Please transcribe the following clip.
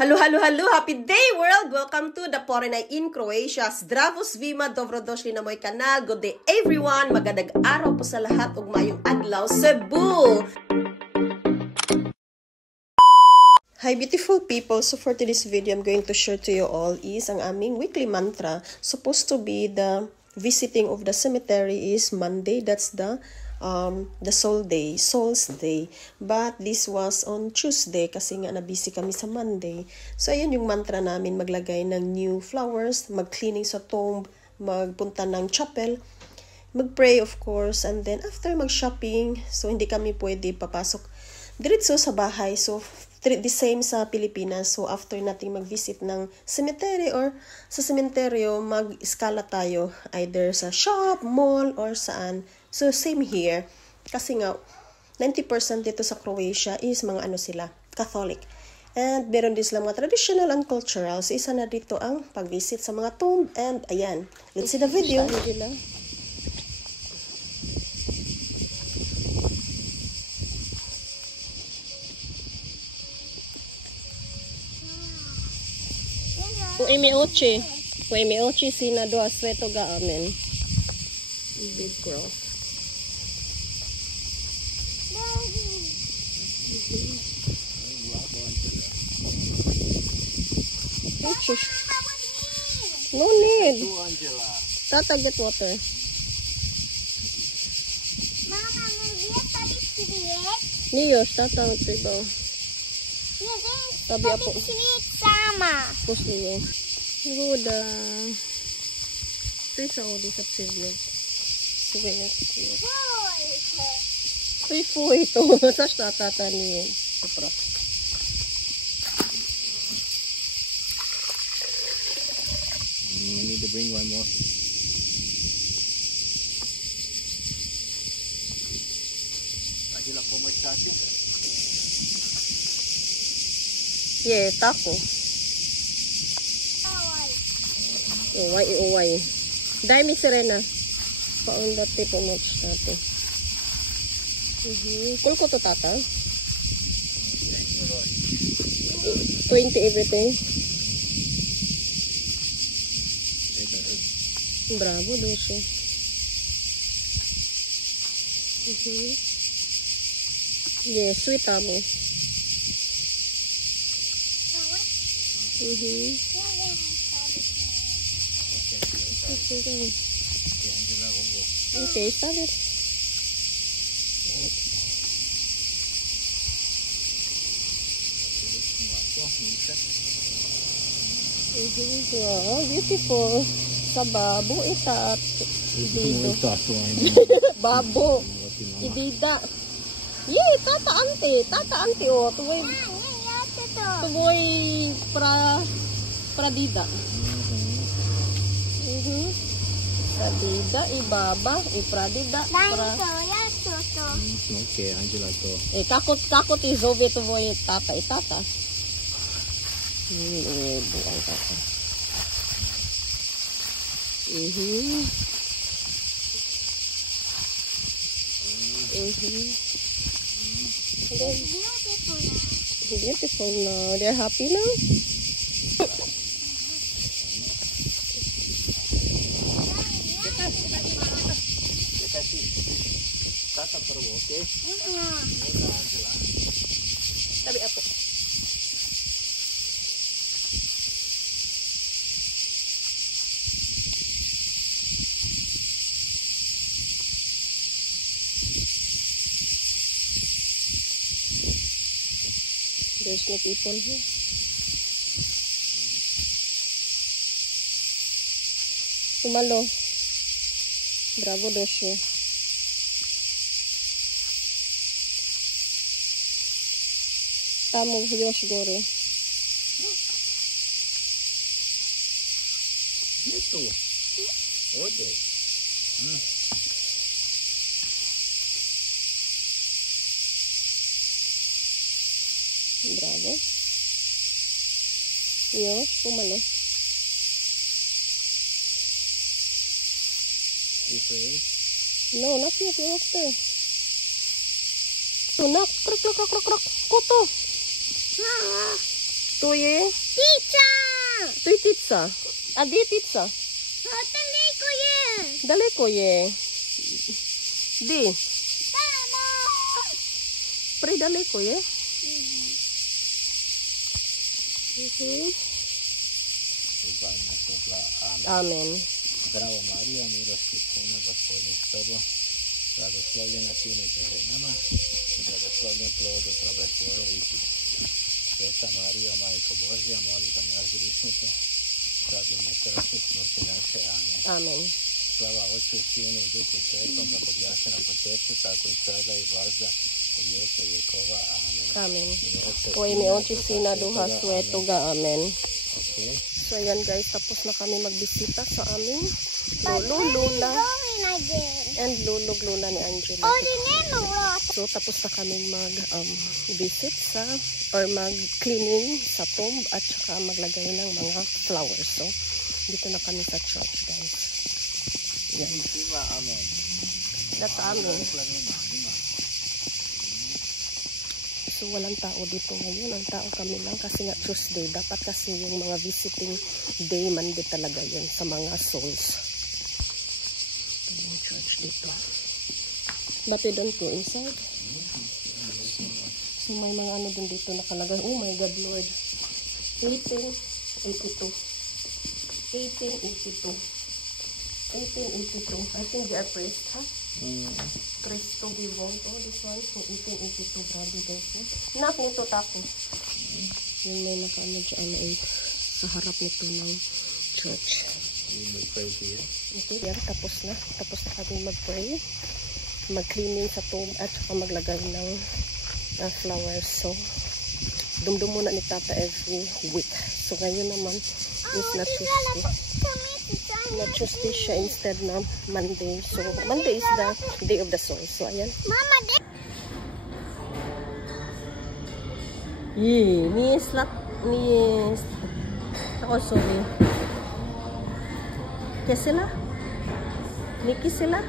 Hello, hello, hello! Happy day, world! Welcome to the Porenay in Croatia. Zdravo svima, dobrodošli na moj kanal. Good day, everyone! Magandang araw po sa lahat ug mayong adlaw, Cebu! Hi, beautiful people! So for today's video, I'm going to share to you all is ang aming weekly mantra. Supposed to be the visiting of the cemetery is Monday. That's the Soul's Day. But this was on Tuesday kasi nga na-busy kami sa Monday. So, ayun yung mantra namin, maglagay ng new flowers, mag-cleaning sa tomb, magpunta ng chapel, mag-pray of course, and then after mag-shopping, so hindi kami pwede papasok diretso sa bahay. So, the same sa Pilipinas. So, after nating mag-visit ng cemetery or sa sementeryo, mag-iskala tayo either sa shop, mall, or saan. So, same here. Kasi nga, 90% dito sa Croatia is mga sila, Catholic. And meron din sila mga traditional and cultural. So, isa na dito ang pag-visit sa mga tomb. And, ayan. Let's see the video. Kuemi ochi sina doa sveto ga amen. Big cross. No need. Tata, get water. Mama, мы ставить свет. Niyo, tata, tiba. Tabi ako. Свет сама. Pus niyo. Goda. Pisa o di sa psivyo. Sige, Uy, ito. Sas tata niyo. Supra. I need to bring one more. Angela, how much statue? Yeah, tako. Uway. Dahil mi Serena. Paon dati po mo dati. Kul ko to tata? 20 everything. Bravo, Dosho. Yeah, sweet amo. Okay, stop it. Wow, beautiful. Sa babo, itat. Idido. Babo. Idida. Yay, tata ante, oh. Tuboy pradida. Pradida, ibaba, ipradida. Okay, Angela to. Kakot izove tuboy tata, itata. Buang tata. Beautiful now. They're happy now. Tata perlu, okay? Tabi ako. There's no people here. Tumalo. Bravo, Dosho. Tamo, Yosh Goro. Ito. Okay. Bravo. Yosh, tumalo. Okay. No, not yet. Yosh to. Tunak, krak. Kuto. Tuye? Pizza! Tuy pizza. Adi pizza. Hotel ko yun! Dali ko ye. Di. Tama! Pre dali ko ye. Amen. Здраво, Мария, милость полна, Господь с тобой. Благословена ты между женами, и благословен плод утробы твоей, Иисус. Света Мария, Майка Божья, моли за нас грешников, сейчас и на часе смерти нашей. Аминь. Amen. Слава Отцу, Сыну и Духу Святому, как от ясно на початку, так и сега и влаза, и веки векова. Аминь. Amen. O imi Otsi Sina Duha Suetuga. Amen. Okay. So ayan guys, tapos na kami magbisita sa aming lolo, lola, Going again. and lulog lola ni Angela. Oh, the name of what? So tapos na kaming mag-visit sa, or mag-cleaning sa tomb at saka maglagay ng mga flowers. So dito na kami sa church guys. Yan. Amen. That's amin. So walang tao dito ngayon. Ang tao kami lang kasi nga Tuesday. Dapat kasi yung mga visiting day, Monday talaga yun sa mga souls. Ito yung church dito. But we don't go inside. So may mga ano din dito nakalagay. Oh my God Lord. 1882. 1882. 1882. I think they are praised, ha? Cristo Vivong. Oh, this one. So, 1882. Grabe daw po. Nak, nito tako. Yung may nakaano dyan ay sa harap nito ng church. Ito yan. Tapos na. Tapos na kami mag-pray. Mag-cleaning sa tomb at saka maglagay ng flowers. So, dumdum muna ni Tata every week. So, ngayon naman is na Tuesday. Na Tuesday siya instead na Monday. So, Monday is the day of the soul. So, ayan. Mama, Oh, sorry. ¿Qué sila? ¿Niki sila?